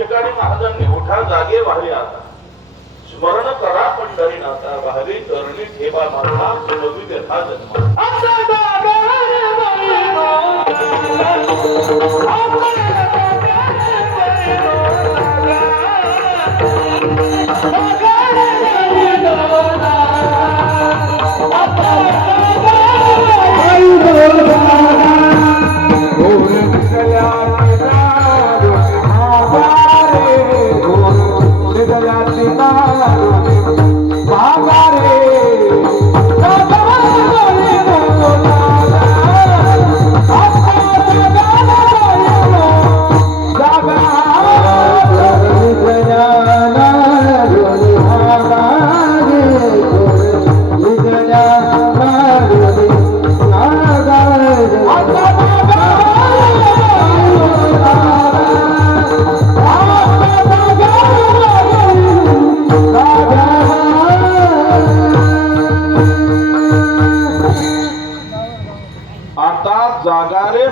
ठिकाणी महाराजांनी उठा जागे वाहले आता, स्मरण करा पंढरीनाथा, वाहली तरणी ठेवा माझा नवी व्यथा जन्मा.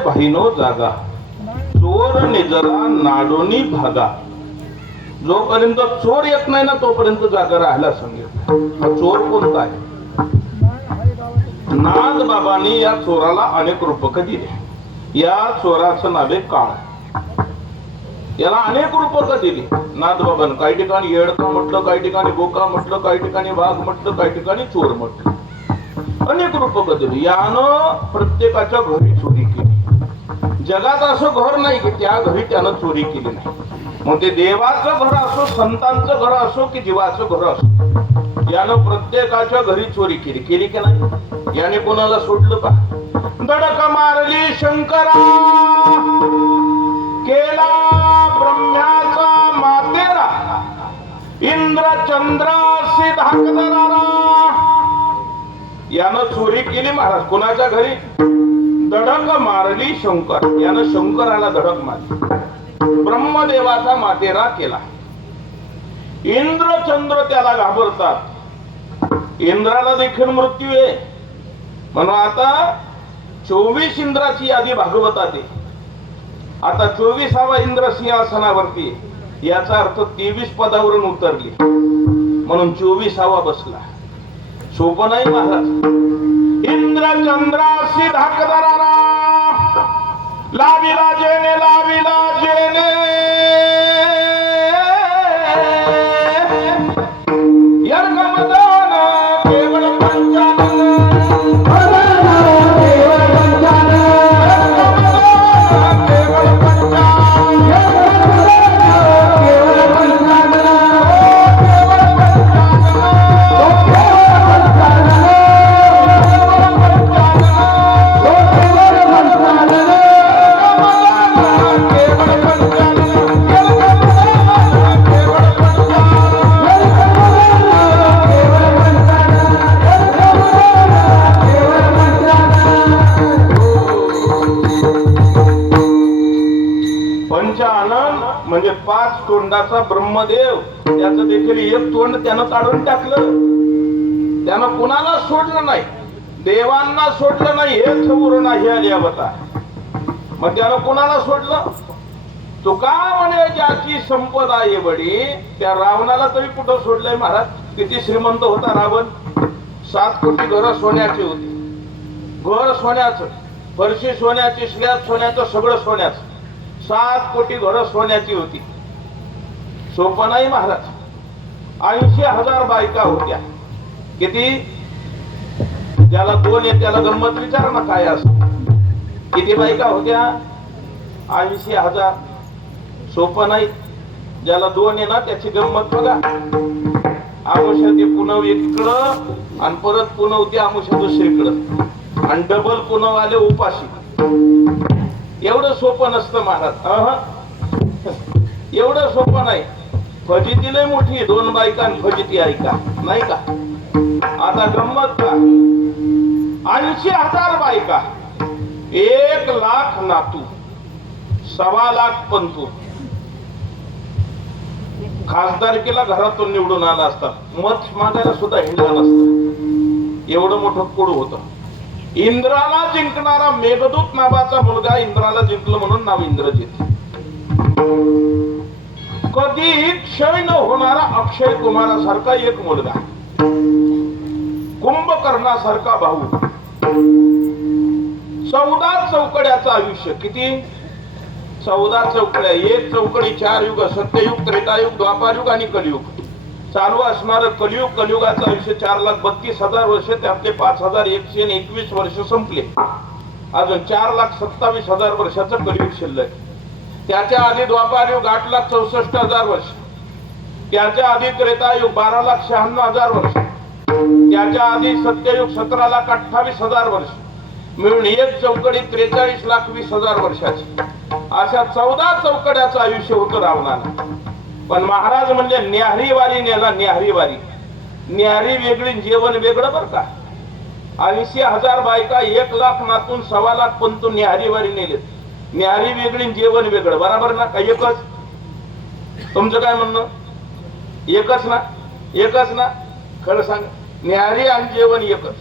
बहिनो जागा, चोर निजला नाडोनी भागा. जोपर्यंत चोर येत नाही ना तोपर्यंत जागा राहायला सांगितलं. चोर कोणता आहे? नाद बाबांनी या चोराला अनेक रूपक दिले. या चोराचं नावे काळ. याला अनेक रूपक दिली नाद बाबांनी. काही ठिकाणी येडका म्हटलं, काही ठिकाणी बोका म्हटलं, काही ठिकाणी वाघ म्हटलं, काही ठिकाणी चोर म्हटलं. अनेक रूपक दिली. यानं प्रत्येकाच्या घरी चोरी केली. जगात असं घर नाही की त्या घरी त्यानं चोरी केली नाही. मग ते देवाचं घर असो, संतांचं घर असो की जीवाचं घर असो, यानं प्रत्येकाच्या घरी चोरी केली. केली की नाही? याने कोणाला सोडलं का? दडक मारली शंकरा, केला ब्रह्म्याचा मातेरा, इंद्र चंद्रासी धाकदरारा. यानं चोरी केली महाराज. कोणाच्या घरी? धडक मारली शंकर. यानं शंकराला धडक मारली. ब्रह्मदेवाचा मातेरा केला. इंद्र चंद्र त्याला घाबरतात. इंद्राला देखील मृत्यू आहे. म्हणून आता 24 इंद्राची यादी भागवतात आहे. आता 24वा इंद्र सिंहासनावरती. याचा अर्थ 23 पदावरून उतरली म्हणून 24वा बसला. सोपं नाही महाराज. इंद्र चंद्रासी धाकदरारा, लाविला जेने, लाविला जेने. यर्गमदान केवळ पंचानन, केवळ पंचानन, केवळ पंचानन, केवळ पंचानन, म्हणजे 5 तोंडाचा ब्रह्मदेव. त्याचं देखील एक तोंड त्यानं काढून टाकलं. त्यानं कुणाला सोडलं नाही, देवांना सोडलं नाही. हेच उरून नाही आली अवतार. मग त्यानं कुणाला सोडलं? तो का म्हणे ज्याची संपदा एवढी, त्या रावणाला तरी कुठं सोडलंय महाराज? किती श्रीमंत होता रावण. 7 कोटी घर सोन्याची होती. घर सोन्याचं, फरशी सोन्याची, स्लॅब सोन्याचं, सगळं सोन्याचं. 7 कोटी घर सोन्याची होती. सोपं नाही महाराज. 80,000 बायका होत्या. किती? ज्याला 2 आहे त्याला गंमत विचार ना काय असं. किती बायका होत्या? 80,000. सोपं नाही. ज्याला 2 आहे ना त्याची गंमत बघा. आमुष्या ते पुनव इकडं आणि परत पुनव ते आमुष्या दुसरीकडं आणि डबल पुनव आले उपाशी. एवढं सोपं नसतं महाराज. एवढं सोपं नाही. फजिती लय मोठी. 2 बायका फजिती ऐका नाही का? आता गंमत का? 80,000 बायका, 1 लाख नातू, 1.25 लाख पंतू. खासदारकीला घरातून निवडून आला असता. मत मागायला सुद्धा हिंडला नसता. एवढं मोठं कुळ होतं. इंद्राला जिंकणारा मेघदूत नावाचा मुलगा इंद्राला जिंकलं म्हणून नाव इंद्रजित. कधी क्षय न होणारा अक्षय कुमारासारखा एक मुलगा, कुंभकर्णासारखा भाऊ, 14 चौकड्याचं आयुष्य. किती? 14 चौकड्या. एक चौकडी 4 युग, सत्ययुग, त्रेतायुग, द्वापारयुग आणि कलियुग. चालू असणारं कलियुग, कलियुगाचं आयुष्य 4,32,000 वर्ष, त्यातले 5,121 वर्ष संपले. अजून 4,27,000 वर्षाचं कलियुग शिल्लक. त्याच्या आधी द्वापारयुग 8,64,000 वर्ष, त्याच्या आधी त्रेतायुग 12,96,000 वर्ष, त्याच्या आधी सत्ययुग 17,28,000 वर्ष, मिळून एक चौकडी 43,20,000 वर्षाची. अशा 14 चौकड्याचं आयुष्य होतं रावणाला. पण महाराज म्हणजे न्याहारी वारी नेला, न्याहारी वारी. न्याहारी वेगळी, जेवण वेगळं बरं का. 80,000 बायका, 1,00,000 नातून 1,25,000 पंतू न्याहारी वारी नेलेत. न्याहारी वेगळी, जेवण वेगळं, बरोबर ना? का एकच? तुमचं काय म्हणणं? एकच ना? एकच ना? खरं सांग, न्याहारी आणि जेवण एकच.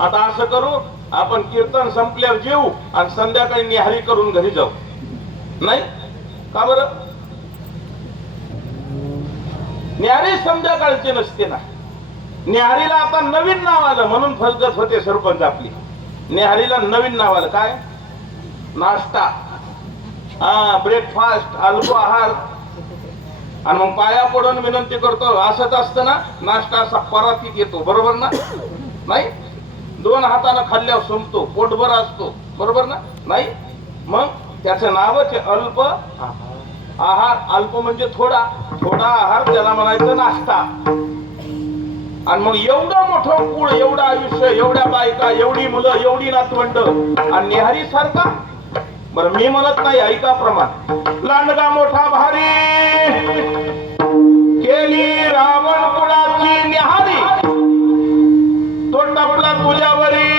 आता असं करू, आपण कीर्तन संपल्यावर जेवू आणि संध्याकाळी न्याहारी करून घरी जाऊ. नाही का बरं? न्याहारी संध्याकाळची नसते ना. न्याहारीला आता नवीन नाव आलं, म्हणून फसगत होते सरपंच आपली. न्याहारीला नवीन नाव आलं. काय? नाश्ता, ब्रेकफास्ट, अल्प आहार. आणि मग पाया पडून विनंती करतो, असंच असतं ना. नाश्ता असा परातीत येतो, बरोबर ना? नाही, 2 हातानं खाल्ल्यावर संपतो, पोटभर असतो, बरोबर ना? नाही, मग त्याचं नावच आहे अल्प आहार. अल्प म्हणजे थोडा, थोडा आहार, त्याला म्हणायचं नाश्ता. आणि मग एवढं मोठं कुळ, एवढं आयुष्य, एवढ्या बायका, एवढी मुलं, एवढी नातवंड, आणि न्याहारी सारखा. बरं, मी म्हणत नाही, ऐका प्रमाण. लांडगा मोठा भारी केली रावण कुळाची न्याहारी, तो टपला तुझ्यावरी.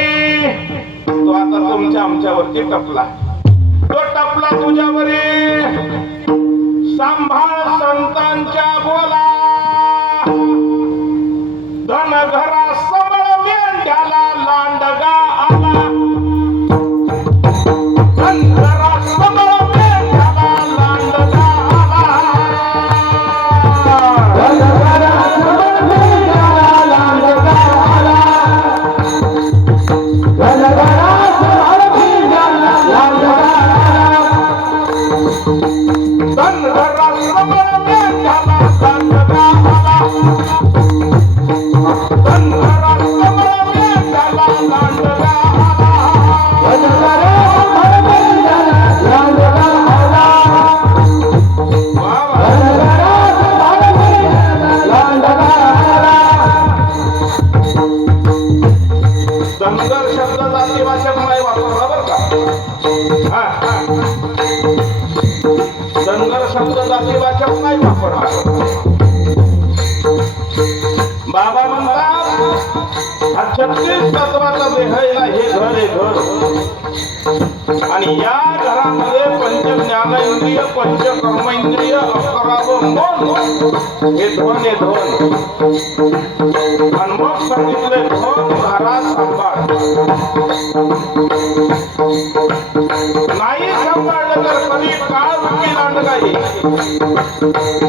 तो आता तुमच्या आमच्यावरती टपला. तो टपला तुझ्यावरी, सांभाळ संतांच्या बोला. धन घरा सबळ मेंढ्याला लांडगा आला. धन घरा सबळ मेंढ्याला लांडगा आला. धन घरा सबळ मेंढ्याला लांडगा आला. धन घरा सबळ मेंढ्याला लांडगा आला. धन घरा सबळ मेंढ्याला लांडगा आला. धनगर शब्द जाती भाषेत नाही वापरला बरं का. धनगर शब्द जाती भाषेत नाही वापरला. बाबा म्हणतात, हा 36 तत्वाचा देह हे घर आहे, घर. आणि या घरामध्ये पंच ज्ञानेंद्रिय, पंच कर्मेंद्रिय, 11 मन, हे धन आहे, धन. आणि मग सांगितले, धन घरात सांभाळ. नाही सांभाळलं तर कधी काळ रुपी लांडगा येईल.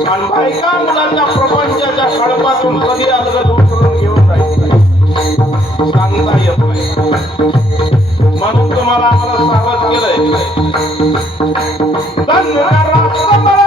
आणि बायका मुलांच्या प्रपंचाच्या कळपातून कधी अलगद उचलून घेऊन जायचं सांगता येत नाही. म्हणून तुम्हाला आम्हाला सावध केलंय. धन घरात सांभाळ,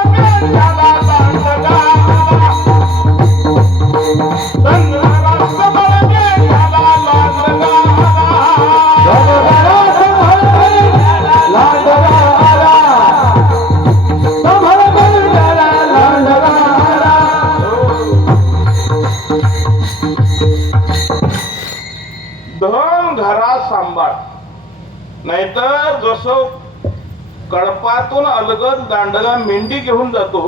नाहीतर जसं कळपातून अलगद लांडगा मेंढी घेऊन जातो,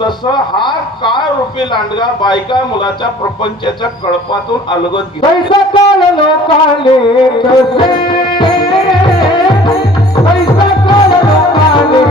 तसं हा काळ रूपी लांडगा बायका मुलाच्या प्रपंचाच्या कळपातून अलगद घेऊन. पैसा काळ लोकाले कसे, पैसा काळ लोकाले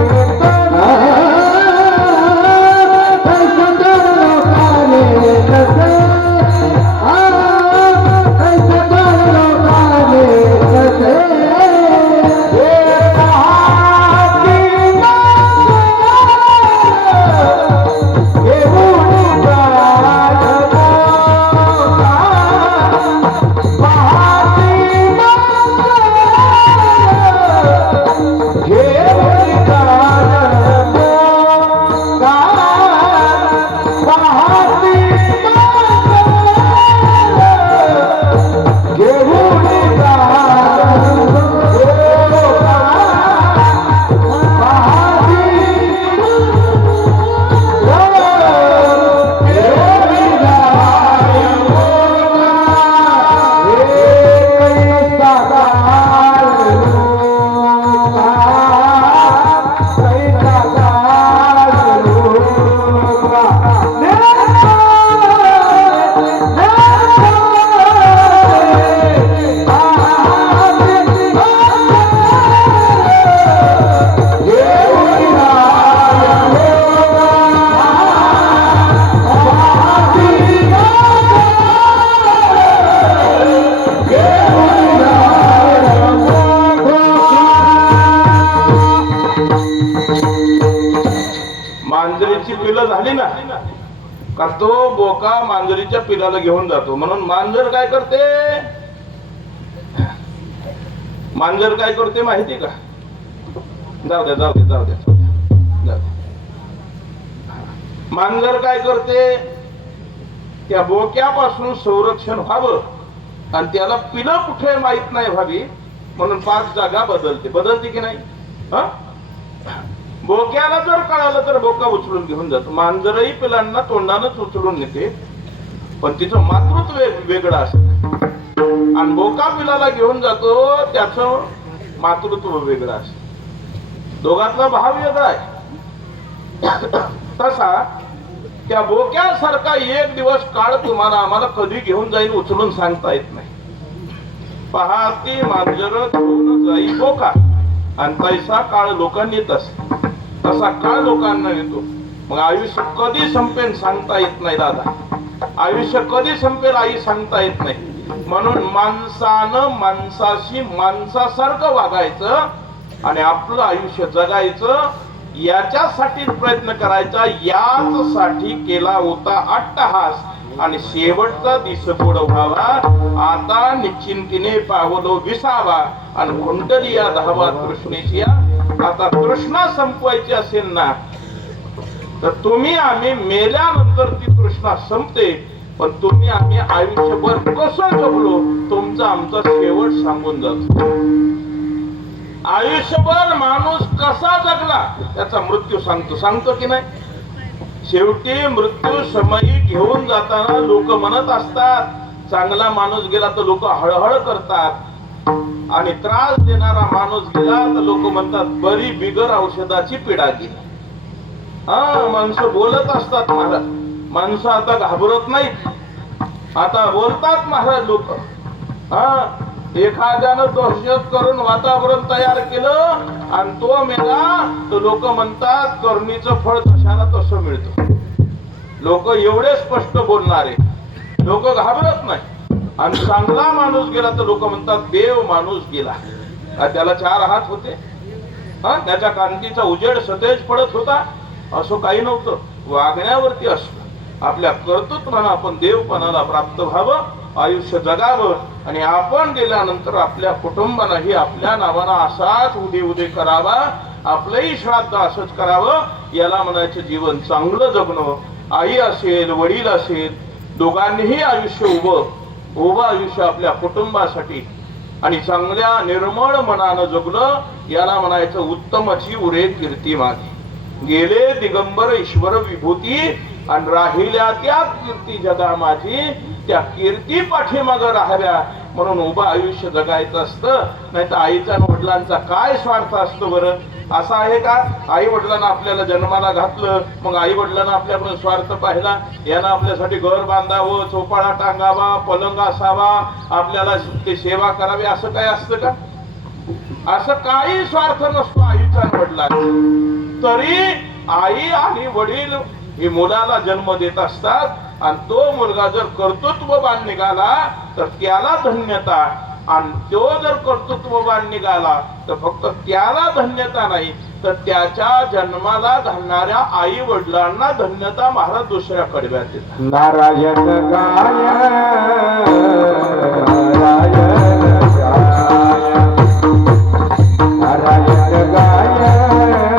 मांजरीची पिलं झाली ना का तो बोका मांजरीच्या पिलाला घेऊन जातो. म्हणून मांजर काय करते, मांजर काय करते माहिती का? जाऊ द्या जाऊ द्या जाऊ द्या जाऊ द्या. मांजर काय करते, त्या बोक्यापासून संरक्षण व्हावं आणि त्याला पिलं कुठे माहित नाही व्हावी म्हणून 5 जागा बदलते की नाही? बोक्याला जर कळालं तर बोका उचलून घेऊन जातो. मांजरही पिलांना तोंडानच उचलून नेते, पण तिचं मातृत्व वेगळं असतं आणि बोका पिलाला घेऊन जातो त्याचं मातृत्व वेगळं असतं. दोघातला भाव वेगळा आहे. तसा त्या बोक्यासारखा एक दिवस काळ तुम्हाला आम्हाला कधी घेऊन जाईल उचलून सांगता येत नाही. पहाती मांजर घेऊन जाई बोका आणि तैसा काळ लोकांना येत असतो, तसा काळ लोकांना येतो. मग आयुष्य कधी संपेल सांगता येत नाही दादा, आयुष्य कधी संपेल आई सांगता येत नाही. म्हणून माणसानं माणसाशी माणसासारखं वागायचं आणि आपलं आयुष्य जगायचं, याच्यासाठी प्रयत्न करायचा. याच साठी केला होता अट्टहास आणि शेवटचा दिसगोड व्हावा. आता निश्चिंतीने पावलो विसावा आणि कुंडली या धावा तृष्णेची. आता तृष्णा संपवायची असेल ना तर तुम्ही आम्ही मेल्यानंतर ती तृष्णा संपते, पण तुम्ही आम्ही आयुष्यभर कसं जगलो तुमचा आमचा शेवट सांगून जातो. आयुष्यभर माणूस कसा जगला त्याचा मृत्यू सांगतो की नाही? शेवटी मृत्यू समयी घेऊन जाताना लोक म्हणत असतात, चांगला माणूस गेला तर लोक हळहळ करतात आणि त्रास देणारा माणूस गेला तर लोक म्हणतात बरी बिगर औषधाची पिढा गेली. माणसं बोलत असतात महाराज, माणसं आता घाबरत नाहीत, आता बोलतात महाराज लोक. एखाद्यानं दहशत करून वातावरण तयार केलं आणि तो मेला तर लोक म्हणतात करुणीचं फळ तशाला तसं मिळतं. लोक एवढे स्पष्ट बोलणारे, लोक घाबरत नाही. आणि चांगला माणूस गेला तर लोक म्हणतात देव माणूस गेला. त्याला 4 हात होते, त्याच्या कांतीचा उजेड सतेज पडत होता, असं काही नव्हतं. वागण्यावरती असतं. आपल्या कर्तृत्वानं आपण देवपणाला प्राप्त व्हावं, आयुष्य जगावं आणि आपण गेल्यानंतर आपल्या कुटुंबानंही आपल्या नावानं असाच उदे करावा, आपलंही श्राद्ध असंच करावं. याला म्हणायचं जीवन चांगलं जगणं. आई असेल वडील असेल दोघांनीही आयुष्य उभं आयुष्य आपल्या कुटुंबासाठी आणि चांगल्या निर्मळ मनानं जगलं, याला म्हणायचं उत्तमची उरे कीर्ती मागे. गेले दिगंबर ईश्वर विभूती आणि राहिल्या त्या कीर्ती जगा माझी. त्या कीर्ती पाठीमाग राहाव्या म्हणून उभं आयुष्य जगायचं असतं. नाही तर आईचा आणि वडिलांचा काय स्वार्थ असतो बरं? असं आहे का? आई वडिलांना आपल्याला जन्माला घातलं, मग आई वडिलांना आपल्याकडे स्वार्थ पाहिला, यानं आपल्यासाठी घर बांधावं, चोपाळा टांगावा, पलंग असावा, आपल्याला ते सेवा करावी, असं काय असतं का? असं काही स्वार्थ नसतो आईचा आणि वडिलांचा. तरी आई आणि वडील ही मुलाला जन्म देत असतात आणि तो मुलगा जर कर्तृत्ववान निघाला तर त्याला धन्यता, आणि तो जर कर्तृत्ववान निघाला तर फक्त त्याला धन्यता नाही तर त्याच्या जन्माला घालणाऱ्या आई वडिलांना धन्यता महाराज दुसऱ्या कडव्यात देतात. नारायण गाय नारायण गाय नारायण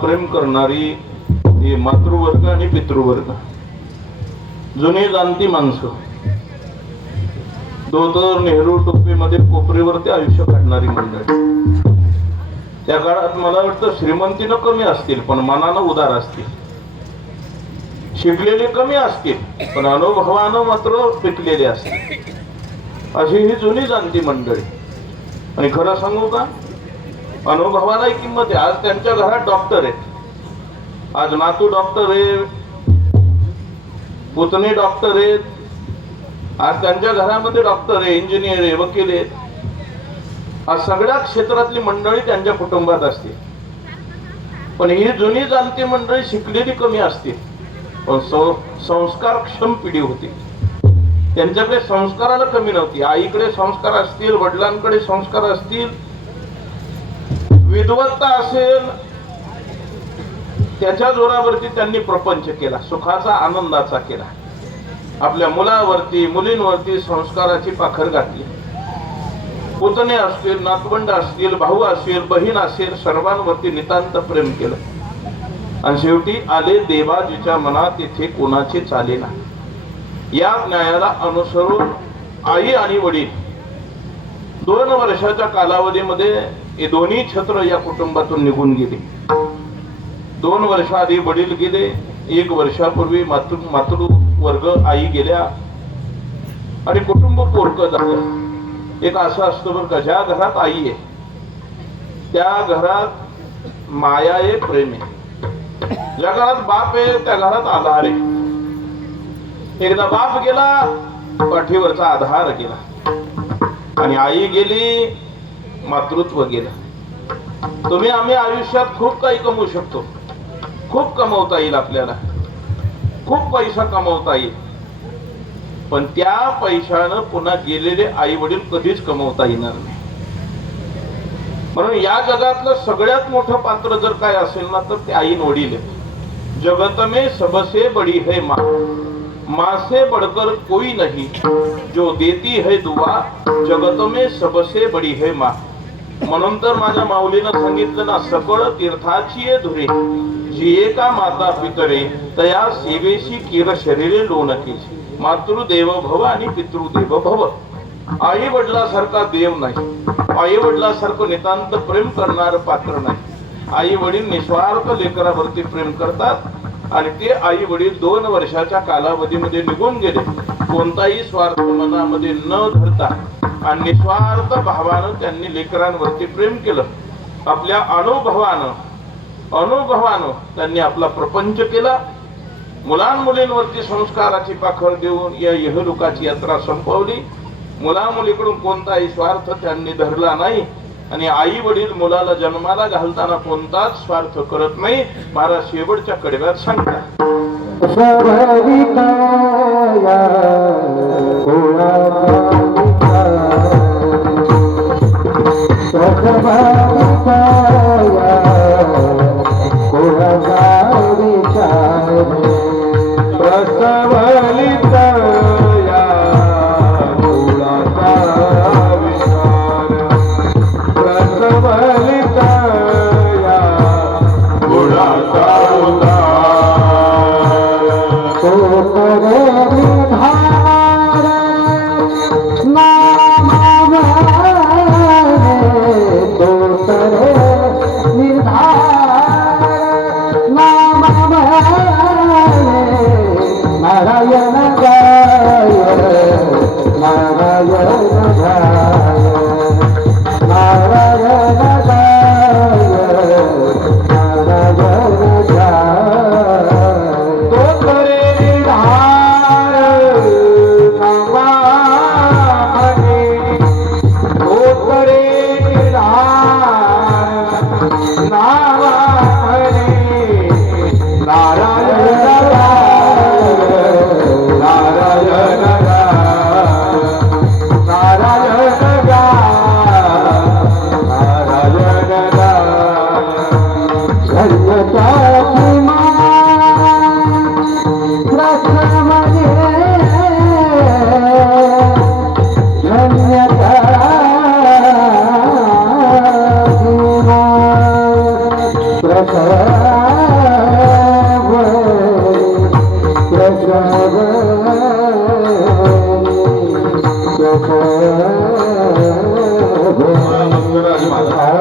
प्रेम करणारी ही मातृवर्ग आणि पितृवर्ग, जुनी जाणती माणसं, धोतर नेहरू टोपीमध्ये कोपरीवरती आयुष्य काढणारी मंडळी. त्या काळात मला वाटतं श्रीमंतीनं कमी असतील पण मनानं उदार असतील, शिकलेले कमी असतील पण अनुभवानं मात्र पिकलेले असतील, अशी ही जुनी जाणती मंडळी. आणि खरं सांगू का, अनुभवालाही किंमत आहे. आज त्यांच्या घरात डॉक्टर आहेत, आज नातू डॉक्टर आहे, पुतणे डॉक्टर आहेत, आज त्यांच्या घरामध्ये डॉक्टर आहे, इंजिनियर आहे, वकील आहेत. आज सगळ्या क्षेत्रातली मंडळी त्यांच्या कुटुंबात असते. पण ही जुनी जाणती मंडळी शिकलेली कमी असते पण संस्कारक्षम पिढी होती. त्यांच्याकडे संस्काराला कमी नव्हती. आईकडे संस्कार असतील, वडिलांकडे संस्कार असतील, विद्वत्ता असेल, त्याच्या जोरावरती त्यांनी प्रपंच केला, सुखाचा आनंदाचा केला. आपल्या मुलावरती मुलींवरती संस्काराची पाखर घातली. पुतणे असतील, नातवंड असतील, भाऊ असतील, बहीण असेल, सर्वांवरती नितांत प्रेम केलं. आणि शेवटी आले देवाजीच्या मनात तिथे कोणाचे चालेना. या न्यायाला अनुसरून आई आणि वडील 2 वर्षाच्या कालावधीमध्ये हे दोन्ही छत्र या कुटुंबातून निघून गेले. 2 वर्ष आधी वडील गेले, 1 वर्षापूर्वी मातृवर्ग आई गेल्या आणि कुटुंब पोरकं झालं. एक असं असतं बरं का, ज्या घरात आई आहे त्या घरात माया आहे, प्रेम आहे. ज्या घरात बाप आहे त्या घरात आधार आहे. एकदा बाप गेला, पाठीवरचा आधार गेला, आणि आई गेली, मातृत्व गेलं. तुम्ही आम्ही आयुष्यात खूप काही कमवू शकतो, खूप कमवता येईल, आपल्याला खूप पैसा कमवता येईल, पण त्या पैशानं पुन्हा गेलेले आई वडील कधीच कमवता येणार नाही. म्हणून या जगातलं सगळ्यात मोठं पात्र जर काय असेल ना तर ते आई वडील आहे. जगत में सबसे बड़ी है माँ, माँ से बढ़कर कोई नहीं, जो देती है दुआ, जगत में सबसे बड़ी है माँ. म्हणून तर माझ्या माऊलीनं सांगितलं ना, सकळ तीर्थाची धुरे जिये का माता पितरे, तया सेवेशी किर शरीरे लोणके. मातृदेव भव आणि पितृदेव भव. आई वडिलासारखा देव नाही, आई वडिलासारखं नितांत प्रेम करणार पात्र नाही. आई वडील निस्वार्थ लेकरावरती प्रेम करतात आणि ते आई वडील 2 वर्षाच्या कालावधीमध्ये निघून गेले, कोणताही स्वार्थ मनामध्ये न धरता आणि निस्वार्थ भावानं त्यांनी लेकरांवरती प्रेम केलं. आपल्या अनुभवानं त्यांनी आपला प्रपंच केला. मुलांमुलींवरती संस्काराची पाखर देऊन या इहलोकाची यात्रा संपवली. मुलामुलीकडून कोणताही स्वार्थ त्यांनी धरला नाही आणि आई वडील मुलाला जन्माला घालताना कोणताच स्वार्थ करत नाही. महाराज शेवटच्या कडव्यात सांगतात, नारायण मंगराज महाराज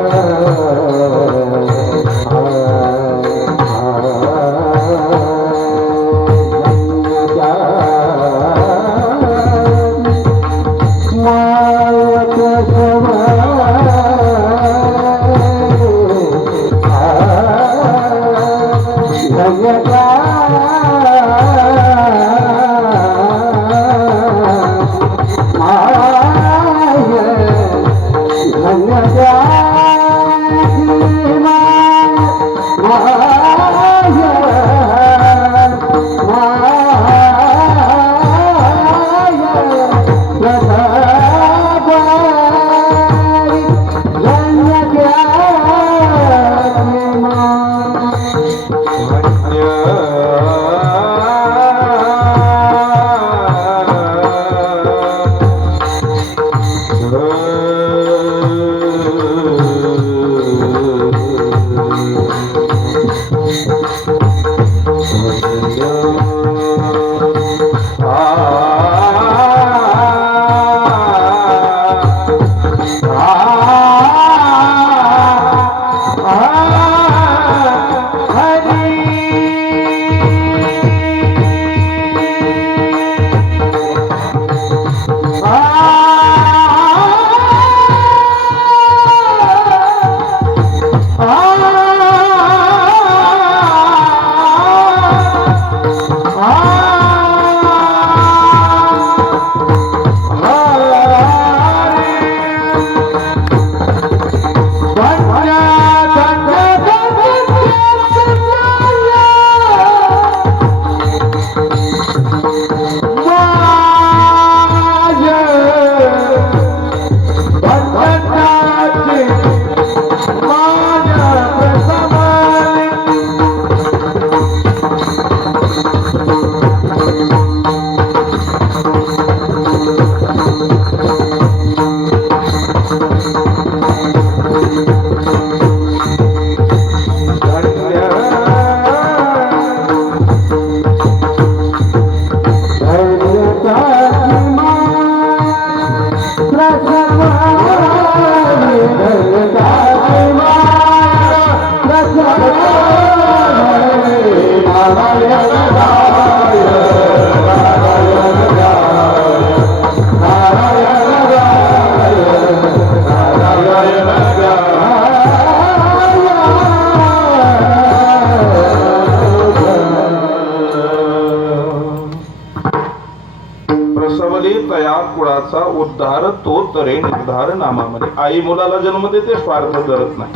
कुळाचा उद्धार तो तरे निर्धार नामामध्ये. आई मुलाला जन्म देते, स्वार्थ धरत नाही.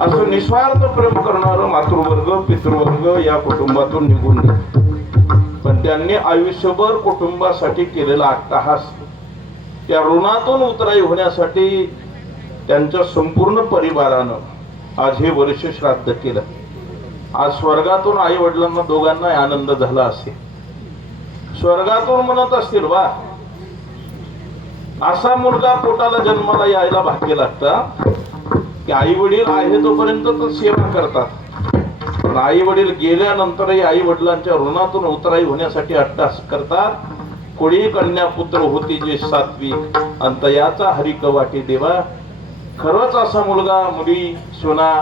असं निस्वार्थ प्रेम करणारं मातृवर्ग पितृवर्ग या कुटुंबातून निघून गेले. पण त्यांनी आयुष्यभर कुटुंबासाठी केलेला अट्टहास, त्या ऋणातून उतराई होण्यासाठी त्यांच्या संपूर्ण परिवारानं आज हे वर्ष श्राद्ध केलं. आज स्वर्गातून आई वडिलांना दोघांना आनंद झाला असेल. स्वर्गातून म्हणत असतील, वा असा मुलगा पोटाला जन्माला यायला भाग्य लागतात की आई वडील आहे तोपर्यंत तर सेवा करतात, पण आई वडील गेल्यानंतरही आई वडिलांच्या ऋणातून उतराई होण्यासाठी अट्टास करतात. कोळी कन्या पुत्र होती जे सात्विक, अंतयाचा हरिक वाटे देवा. खरंच असा मुलगा, मुली, सोना,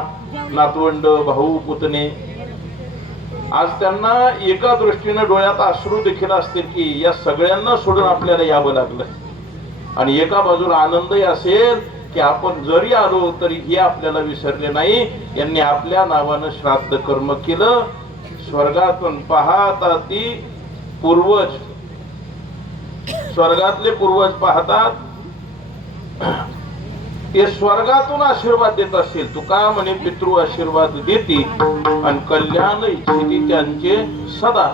नातवंड, भाऊ, पुतणे आज त्यांना एका दृष्टीने डोळ्यात अश्रू देखील असतील की या सगळ्यांना सोडून आपल्याला यावं लागलं. आणि एका बाजूला आनंदही असेल की आपण जरी आलो तरी हे आपल्याला विसरले नाही. यांनी आपल्या नावानं श्राद्ध कर्म केलं. स्वर्गातून पाहतात ती पूर्वज, स्वर्गातले पूर्वज पाहतात ते स्वर्गातून आशीर्वाद देत असेल. तुका म्हणे पितृ आशीर्वाद देती आणि कल्याण इच्छिती त्यांचे सदा.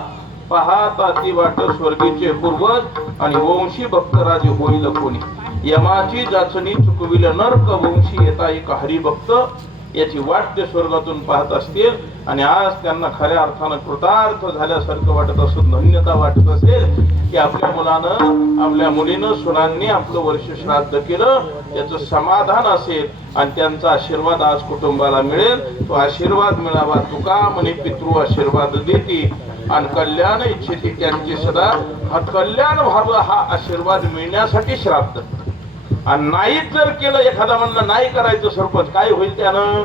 पाहता ती वाट स्वर्गीचे पूर्वज आणि वंशी भक्तराजे होईल कोणी. यमाची जाचणी चुकविल नरक वंशी येता एक हरिभक्त. याची वाट ते स्वर्गातून पाहत असतील आणि आज त्यांना खऱ्या अर्थानं कृतार्थ झाल्यासारखं वाटत असून धन्यता वाटत असेल की आपल्या मुलानं आपल्या मुलीनं सुनांनी आपलं वर्ष श्राद्ध केलं, याचं समाधान असेल आणि त्यांचा आशीर्वाद आज कुटुंबाला मिळेल. तो आशीर्वाद मिळावा. तुका म्हणे पितृ आशीर्वाद देती आणि कल्याण इच्छिती त्यांची सदा. हा कल्याण व्हावं हा आशीर्वाद मिळण्यासाठी श्राद्ध. आणि नाहीच जर केलं, एखादा म्हणलं नाही करायचं सरपंच, काय होईल त्यानं?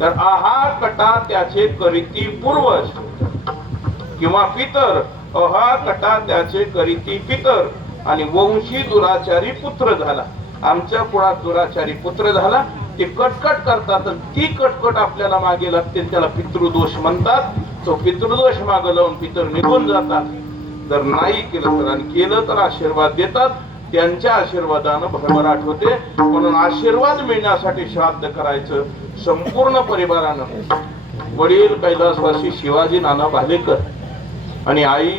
तर आहा कटा त्याचे करीती पूर्वज किंवा पितर, अहा कटा त्याचे करीती पितर आणि वंशी दुराचारी पुत्र झाला. आमच्या कुळात दुराचारी पुत्र झाला. ते कटकट करतात, ती कटकट आपल्याला मागे लागते, त्याला पितृदोष म्हणतात. तो पितृदोष मागे लावून पितर निघून जातात. जर नाही केलं तर आणि केलं तर आशीर्वाद देतात. त्यांच्या आशीर्वादानं भरभराट होते. म्हणून आशीर्वाद मिळण्यासाठी श्राद्ध करायचं संपूर्ण परिवारानं. वडील कैलासवासी शिवाजी नाना भालेकर आणि आई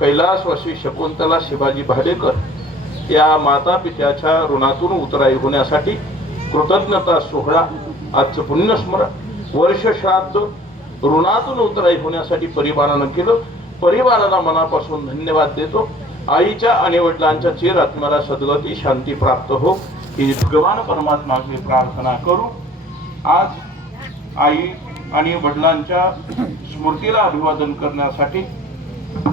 कैलासवासी शकुंतला शिवाजी भालेकर या माता पित्याच्या ऋणातून उतराई होण्यासाठी कृतज्ञता सोहळा, आजचं पुण्यस्मरण वर्ष श्राद्ध ऋणातून उतराई होण्यासाठी परिवारानं केलं. परिवाराला मनापासून धन्यवाद देतो. आईच्या आणि वडिलांच्या चिर आत्म्याला सद्गती शांती प्राप्त हो ही भगवान परमात्माची प्रार्थना करू. आज आई आणि वडिलांच्या स्मृतीला अभिवादन करण्यासाठी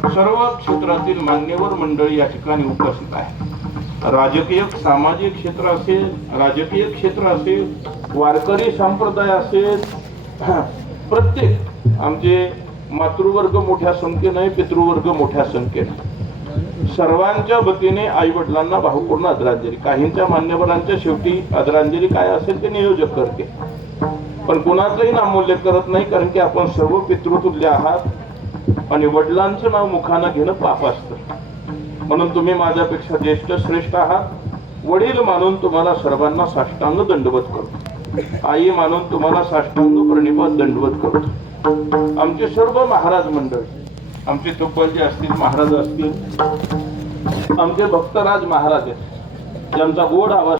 सर्व क्षेत्रातील मान्यवर मंडळी या ठिकाणी उपस्थित आहे. राजकीय सामाजिक क्षेत्र असेल, राजकीय क्षेत्र असेल, वारकरी संप्रदाय असेल, प्रत्येक आमचे मातृवर्ग मोठ्या संख्येने, पितृवर्ग मोठ्या संख्येने, सर्वांच्या वतीने आई वडिलांना भावपूर्ण आदरांजली. काहींच्या मान्यवरांच्या शेवटी आदरांजली काय असेल ते नियोजक करते, पण कुणाचंही नामोल्लेख करत नाही, कारण की आपण सर्व पितृतुल्य आहात आणि वडिलांचं नाव मुखानं घेणं पाप असतं. म्हणून तुम्ही माझ्यापेक्षा ज्येष्ठ श्रेष्ठ आहात. वडील मानून तुम्हाला सर्वांना साष्टांग दंडवत करतो. आई मानून तुम्हाला साष्टांग प्रणिपात दंडवत करतो. आमचे सर्व महाराज मंडळ, आमचे तुपलजी असतील, महाराज असतील, आमचे भक्तराज महाराज आहेत, ज्यांचा गोड आवाज